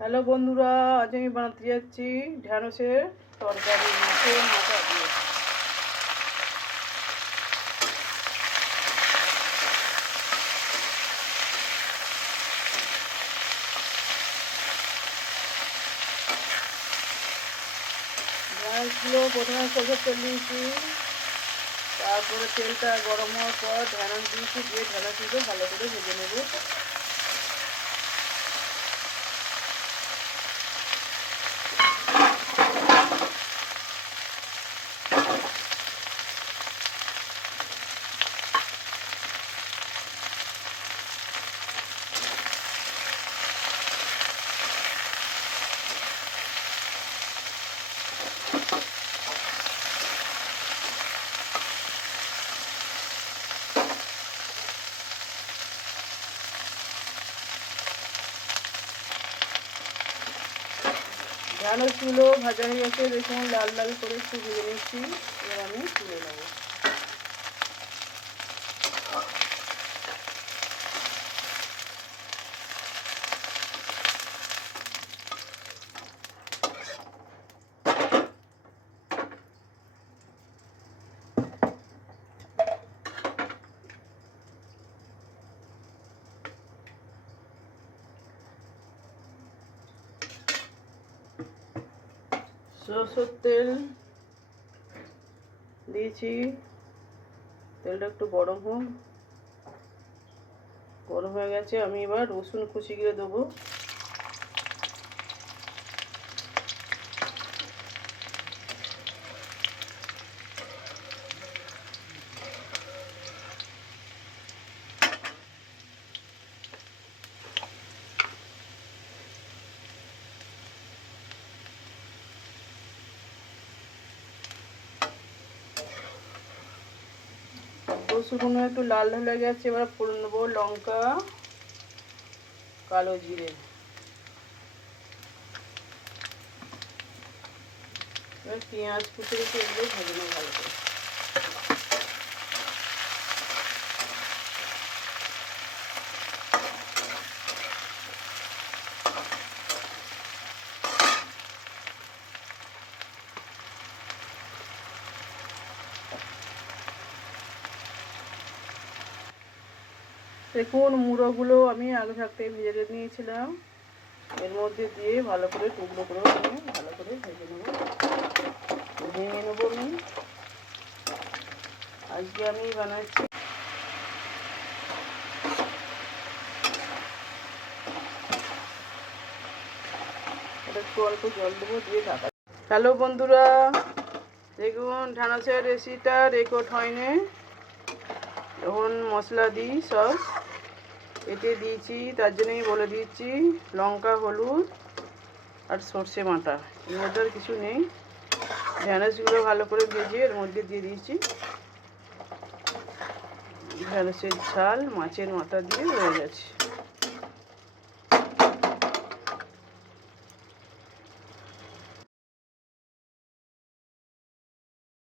Hello বন্ধুরা, আজ আমি বানাতে যাচ্ছি ঢ্যাঁড়সের তরকারি মাছের মাথা দিয়ে। ঢ্যাঁড়সগুলো প্রথমে সরষের তেল দিয়েছি, তারপরে তেলটা গরম হওয়ার পর ঢ্যাঁড়স দিয়েছি, দিয়ে ঢ্যাঁড়সগুলো ভালো করে ভেজে নেব। ঢ্যাঁড়সগুলো ভাজা হয়ে গেছে, দেখুন লাল লাল করে একটু ভেজে নিচ্ছি। এবার আমি তুলে নেব। সরষের তেল দিয়েছি, তেলটা একটু গরম হোক। গরম হয়ে গেছে, আমি এবার রসুন কুচিগুলো দেবো। রসুনগুলো একটু লাল হয়ে গেছে, এবার ফোড়ন দেবো লঙ্কা, কালো জিরে। এবার পেঁয়াজ কুচি রেখে এগুলো ভেজে নেবো ভালো করে। দেখুন মুড়োগুলো আমি আগে থাকতে ভেজে নিয়েছিলাম, এর মধ্যে দিয়ে ভালো করে টুকরো করে আমি ভালো করে ভেজে নেবো, ভেঙে নেবো। আমি আজকে আমি বানাচ্ছি। একটু অল্প জল দেবো, দিয়ে ঢাকা। হ্যালো বন্ধুরা, দেখুন ঢ্যাঁড়সের রেসিপিটা রেকর্ড হয়নি। এখন মশলা দিই, সব এতে দিয়েছি, তার জন্যই বলে দিচ্ছি। লঙ্কা, হলুদ আর সর্ষে বাটা, এর মধ্যে আর কিছু নেই। ঢ্যাঁড়সগুলো ভালো করে ভেজে এর মধ্যে দিয়ে দিয়েছি। ঢ্যাঁড়সের ঝাল মাছের মাথা দিয়ে হয়ে গেছে।